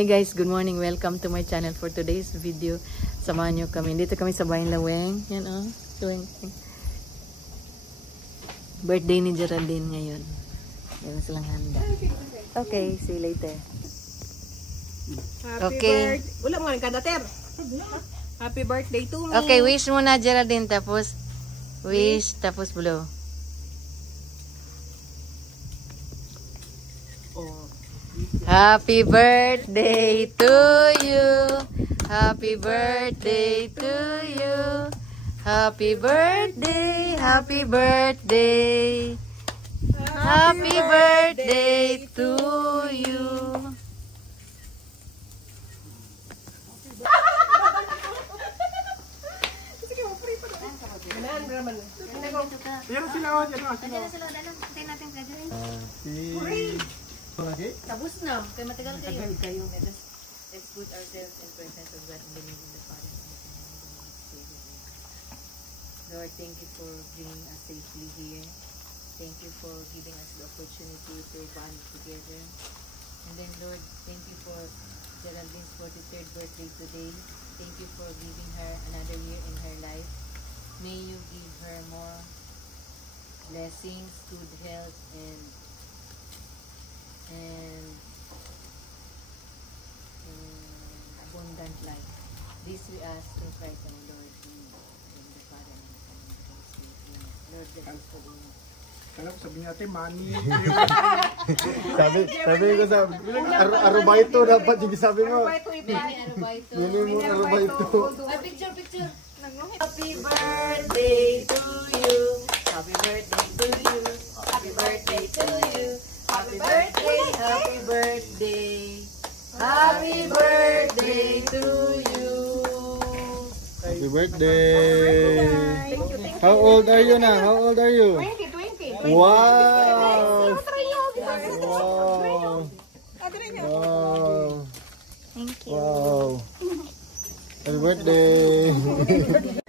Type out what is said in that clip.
Hi guys, good morning. Welcome to my channel for today's video. Samahan nyo kami. Dito kami sa Bayan Laweng. Yan oh. Laweng. Birthday ni Geraldine ngayon. Meron silang handa. Okay, see you later. Happy birthday. Wala mo nga kadater. Happy birthday to me. Okay, wish muna Geraldine. Tapos, wish. Tapos blow. Happy birthday to you. Happy birthday to you. Happy birthday. Happy birthday. Happy birthday to you. Tapos na, kaya matagal kayo. Let's put ourselves in presence of God and believe in the Father. Lord, thank you for bringing us safely here. Thank you for giving us the opportunity to bond together. And then Lord, thank you for Geraldine's 43rd birthday today. Thank you for giving her another year in her life. May you give her more blessings, good health, and abundant life. This we ask in Christ our Lord, in the Father and the Son and the Holy Spirit. Lord, bless us today. Kalau sabi natin money. sabi ko sa arubaito dapat yung sabi mo. Arubaito. Minimum arubaito. Picture. Happy birthday to you. Happy birthday to you. Happy birthday to you. Happy birthday. Happy birthday. Happy birthday to you. Happy birthday. How old are you now? How old are you? 20. Wow. Thank you. Wow. Happy birthday.